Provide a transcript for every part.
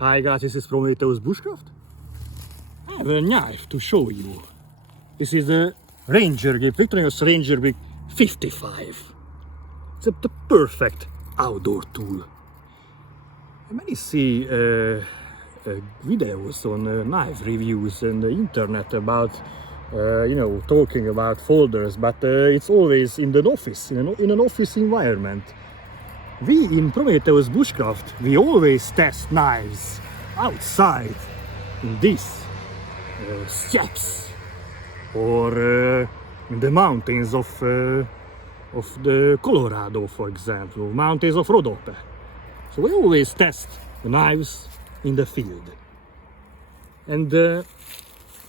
Hi guys, this is Prometheus Bushcraft. I have a knife to show you. This is a Rangergrip, Victorinox Rangergrip 55. It's the perfect outdoor tool. Many see videos on knife reviews on the internet about, talking about folders, but it's always in the office, in an office environment. We in Prometheus Bushcraft, we always test knives outside in these steppes or in the mountains of the Colorado, for example, mountains of Rhodope. So we always test the knives in the field. And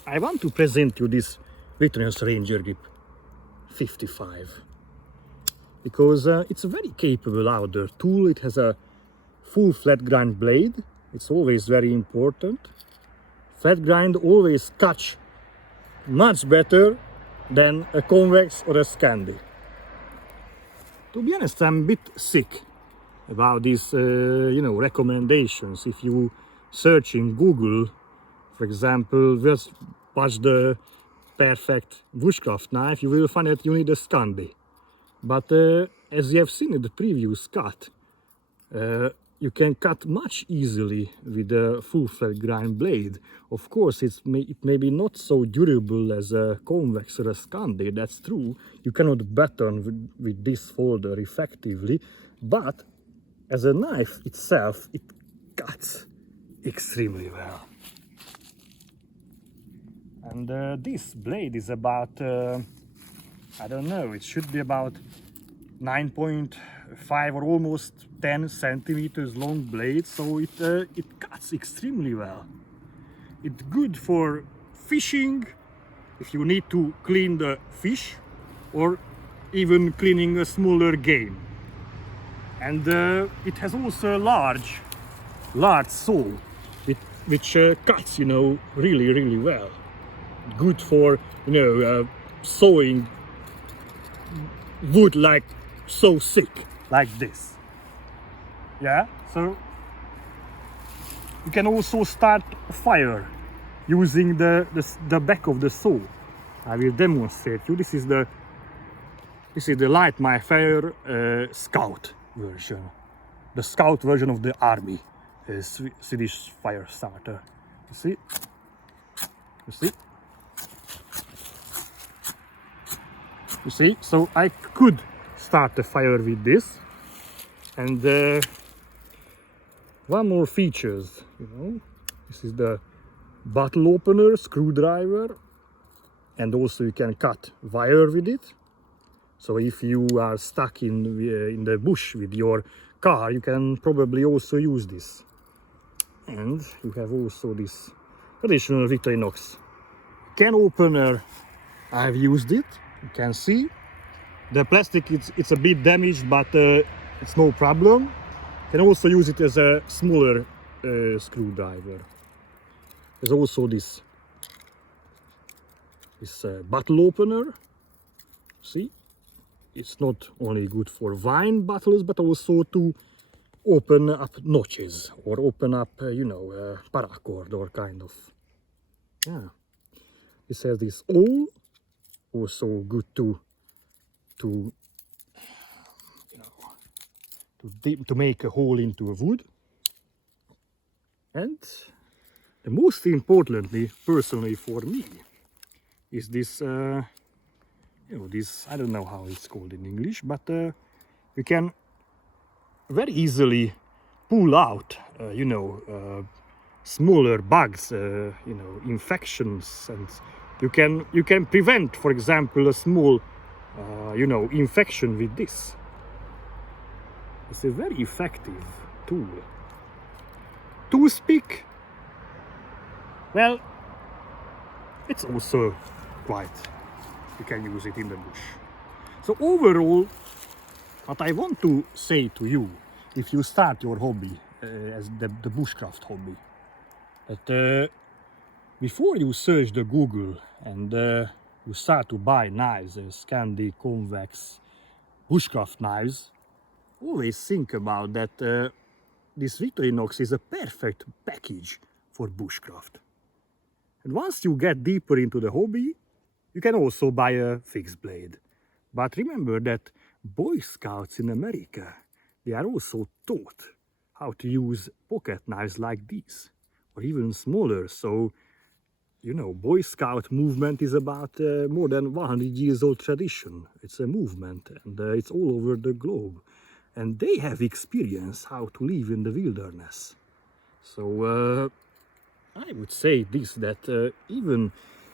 I want to present you this Victorinox Rangergrip 55. Because it's a very capable outdoor tool. It has a full flat grind blade. It's always very important. Flat grind always cuts much better than a convex or a Scandi. To be honest, I'm a bit sick about these recommendations. If you search in Google, for example, just watch the perfect bushcraft knife, you will find that you need a Scandi. But as you have seen in the previous cut, you can cut much easily with a full flat grind blade. Of course, it may be not so durable as a convex or a Scandi, that's true. You cannot batten with this folder effectively, but as a knife itself, it cuts extremely well. And this blade is about I don't know, it should be about 9.5 or almost 10 centimeters long blade, so it cuts extremely well. It's good for fishing, if you need to clean the fish, or even cleaning a smaller game. And it has also a large saw, which cuts, really well. Good for, sawing wood like so thick, like this. Yeah, so you can also start a fire using the back of the saw. I will demonstrate you. This is the Light My Fire Scout version, the Scout version of the army Swedish fire starter. You see, so I could start a fire with this. And one more features, this is the bottle opener, screwdriver, and also you can cut wire with it. So if you are stuck in the bush with your car, you can probably also use this. And you have also this traditional Victorinox can opener. I've used it. You can see the plastic, it's a bit damaged, but it's no problem. You can also use it as a smaller screwdriver. There's also this bottle opener. See, it's not only good for wine bottles, but also to open up notches or open up paracord or kind of. Yeah, it has this hole. Also good to make a hole into a wood. And the most importantly, personally for me, is this this, I don't know how it's called in English, but you can very easily pull out smaller bugs, infections, and you can prevent, for example, a small infection with this. It's a very effective tool. Toothpick, well, it's also quite, you can use it in the bush. So overall, what I want to say to you, if you start your hobby as the bushcraft hobby, that before you search the Google and you start to buy knives, Scandi, convex, bushcraft knives, always think about that this Victorinox is a perfect package for bushcraft. And once you get deeper into the hobby, you can also buy a fixed blade. But remember that Boy Scouts in America, they are also taught how to use pocket knives like these, or even smaller. So, you know, Boy Scout movement is about more than 100 years old tradition. It's a movement, and it's all over the globe. And they have experience how to live in the wilderness. So I would say this, that even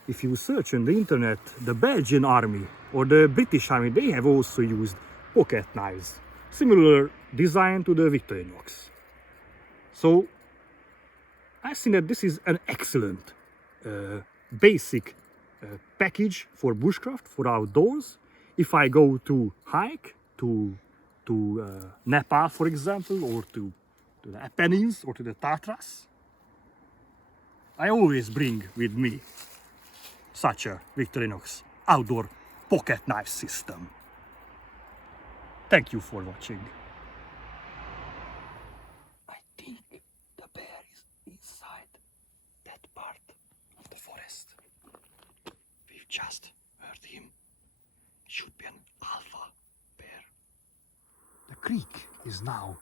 if you search on the internet, the Belgian army or the British army, they have also used pocket knives, similar design to the Victorinox. So I think that this is an excellent basic package for bushcraft, for outdoors. If I go to hike to Nepal, for example, or to the Apennines or to the Tatras, I always bring with me such a Victorinox outdoor pocket knife system. Thank you for watching. I think the bear is inside that part of the forest. We've just heard him. Should be an alpha bear. The creek is now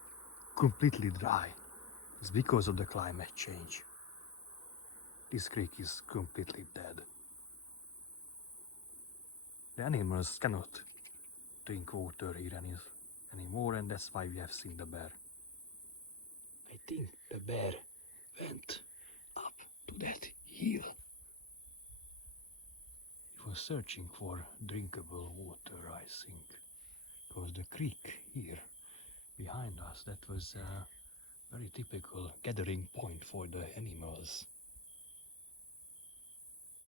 completely dry. It's because of the climate change. This creek is completely dead. The animals cannot drink water here anymore, and that's why we have seen the bear. I think the bear went up to that hill. He was searching for drinkable water, I think, because the creek here behind us, that was a very typical gathering point for the animals.